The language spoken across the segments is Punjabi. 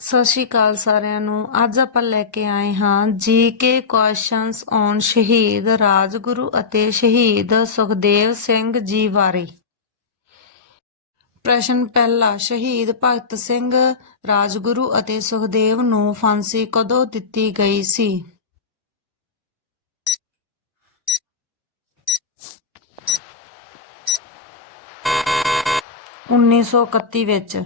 ਸਤਿ ਸ਼੍ਰੀ ਅਕਾਲ ਸਾਰਿਆਂ ਨੂੰ। ਅੱਜ ਆਪਾਂ ਲੈ ਕੇ ਆਏ ਹਾਂ ਜੀਕੇ ਕੁਐਸਚਨਸ ਔਨ ਸ਼ਹੀਦ ਰਾਜਗੁਰੂ ਅਤੇ ਸ਼ਹੀਦ ਸੁਖਦੇਵ ਸਿੰਘ ਜੀ ਬਾਰੇ। ਪ੍ਰਸ਼ਨ ਪਹਿਲਾ, ਸ਼ਹੀਦ ਭਗਤ ਸਿੰਘ ਰਾਜਗੁਰੂ ਅਤੇ ਸੁਖਦੇਵ ਨੂੰ ਫਾਂਸੀ ਕਦੋਂ ਦਿੱਤੀ ਗਈ ਸੀ? ਉੱਨੀ ਸੌ ਇਕੱਤੀ ਵਿੱਚ।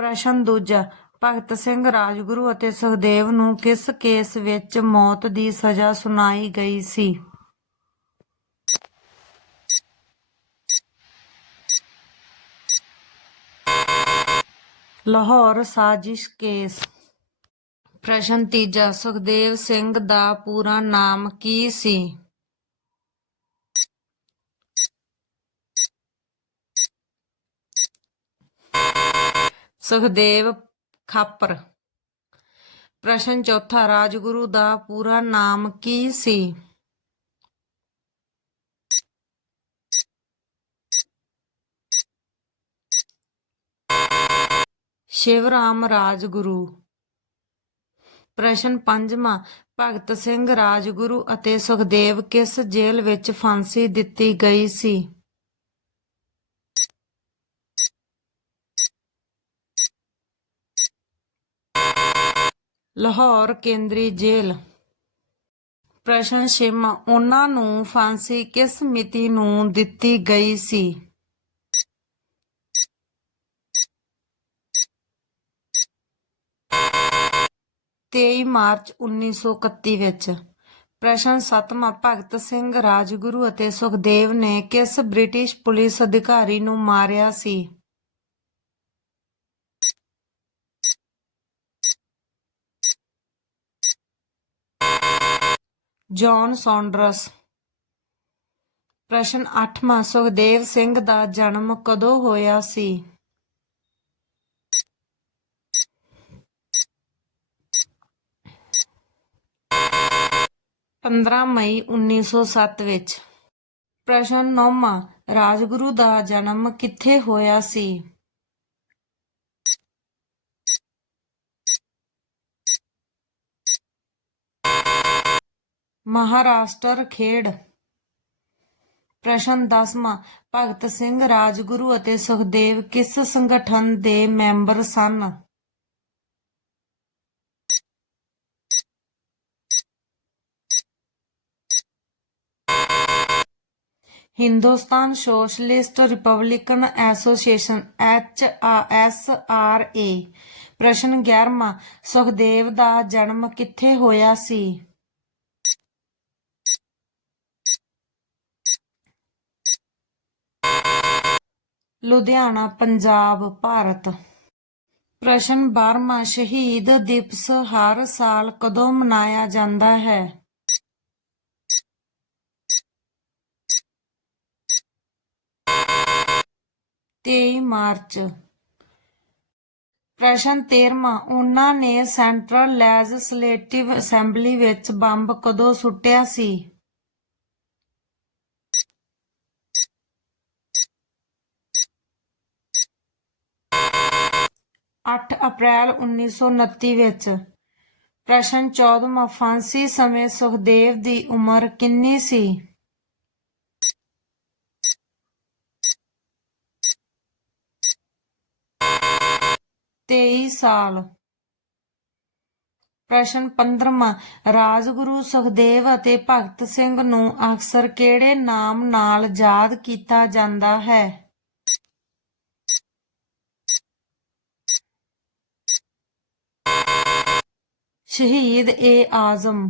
ਪ੍ਰਸ਼ਨ ਦੂਜਾ, ਭਗਤ ਸਿੰਘ ਰਾਜਗੁਰੂ ਅਤੇ ਸੁਖਦੇਵ ਨੂੰ ਕਿਸ ਕੇਸ ਵਿੱਚ ਮੌਤ ਦੀ ਸਜ਼ਾ ਸੁਣਾਈ ਗਈ ਸੀ? ਲਾਹੌਰ ਸਾਜ਼ਿਸ਼ ਕੇਸ। ਪ੍ਰਸ਼ਨ ਤੀਜਾ, ਸੁਖਦੇਵ ਸਿੰਘ ਦਾ ਪੂਰਾ ਨਾਮ ਕੀ ਸੀ? ਸੁਖਦੇਵ ਖਾਪਰ। ਪ੍ਰਸ਼ਨ ਚੌਥਾ, ਰਾਜਗੁਰੂ ਦਾ ਪੂਰਾ ਨਾਮ ਕੀ ਸੀ? ਸ਼ਿਵਰਾਮ ਰਾਜਗੁਰੂ। ਪ੍ਰਸ਼ਨ ਪੰਜਵਾਂ, ਭਗਤ ਸਿੰਘ ਰਾਜਗੁਰੂ ਅਤੇ ਸੁਖਦੇਵ ਕਿਸ ਜੇਲ੍ਹ ਵਿੱਚ ਫਾਂਸੀ ਦਿੱਤੀ ਗਈ ਸੀ? ਲਾਹੌਰ ਕੇਂਦਰੀ ਜੇਲ੍ਹ। ਪ੍ਰਸ਼ਨ ਛੇਵਾਂ, ਉਹਨਾਂ ਨੂੰ ਫਾਂਸੀ ਕਿਸ ਮਿਤੀ ਨੂੰ ਦਿੱਤੀ ਗਈ ਸੀ? 23 ਮਾਰਚ 1931 ਵਿੱਚ ਪ੍ਰਸ਼ਨ ਸੱਤਵਾਂ, ਭਗਤ ਸਿੰਘ ਰਾਜਗੁਰੂ ਅਤੇ ਸੁਖਦੇਵ ਨੇ ਕਿਸ ਬ੍ਰਿਟਿਸ਼ ਪੁਲਿਸ ਅਧਿਕਾਰੀ ਨੂੰ ਮਾਰਿਆ ਸੀ? ਜੌਨ ਸੌਂਡਰਸ। ਪ੍ਰਸ਼ਨ 8ਵਾਂ ਸੁਖਦੇਵ ਸਿੰਘ ਦਾ ਜਨਮ ਕਦੋਂ ਹੋਇਆ ਸੀ? 15 ਮਈ 1907 ਵਿੱਚ। ਪ੍ਰਸ਼ਨ 9ਵਾਂ ਰਾਜਗੁਰੂ ਦਾ ਜਨਮ ਕਿੱਥੇ ਹੋਇਆ ਸੀ? ਮਹਾਰਾਸ਼ਟਰ ਖੇਡ। ਪ੍ਰਸ਼ਨ 10ਵਾਂ ਭਗਤ ਸਿੰਘ ਰਾਜਗੁਰੂ ਅਤੇ ਸੁਖਦੇਵ ਕਿਸ ਸੰਗਠਨ ਦੇ ਮੈਂਬਰ ਸਨ '' Hindustan socialist republican association, H R S R A. ਪ੍ਰਸ਼ਨ 11ਵਾਂ ਸੁਖਦੇਵ ਦਾ ਜਨਮ ਕਿੱਥੇ ਹੋਇਆ ਸੀ? ਲੁਧਿਆਣਾ, ਪੰਜਾਬ, ਭਾਰਤ। ਪ੍ਰਸ਼ਨ 12ਵਾਂ ਸ਼ਹੀਦ ਦਿਵਸ ਹਰ ਸਾਲ ਕਦੋਂ ਮਨਾਇਆ ਜਾਂਦਾ ਹੈ? ਤੇਈ ਮਾਰਚ। ਪ੍ਰਸ਼ਨ 13ਵਾਂ ਉਹਨਾਂ ਨੇ ਸੈਂਟਰਲ ਲੈਜਿਸਲੇਟਿਵ ਅਸੈਂਬਲੀ ਵਿੱਚ ਬੰਬ ਕਦੋਂ ਸੁੱਟਿਆ ਸੀ? 8 ਅਪ੍ਰੈਲ 1929 ਵਿੱਚ ਪ੍ਰਸ਼ਨ 14ਵਾਂ ਫਾਂਸੀ ਸਮੇਂ ਸੁਖਦੇਵ ਦੀ ਉਮਰ ਕਿੰਨੀ ਸੀ? ਤੇਈ ਸਾਲ। ਪ੍ਰਸ਼ਨ 15ਵਾਂ ਰਾਜਗੁਰੂ ਸੁਖਦੇਵ ਅਤੇ ਭਗਤ ਸਿੰਘ ਨੂੰ ਅਕਸਰ ਕਿਹੜੇ ਨਾਮ ਨਾਲ ਯਾਦ ਕੀਤਾ ਜਾਂਦਾ ਹੈ? ਸ਼ਹੀਦ ਏ ਆਜ਼ਮ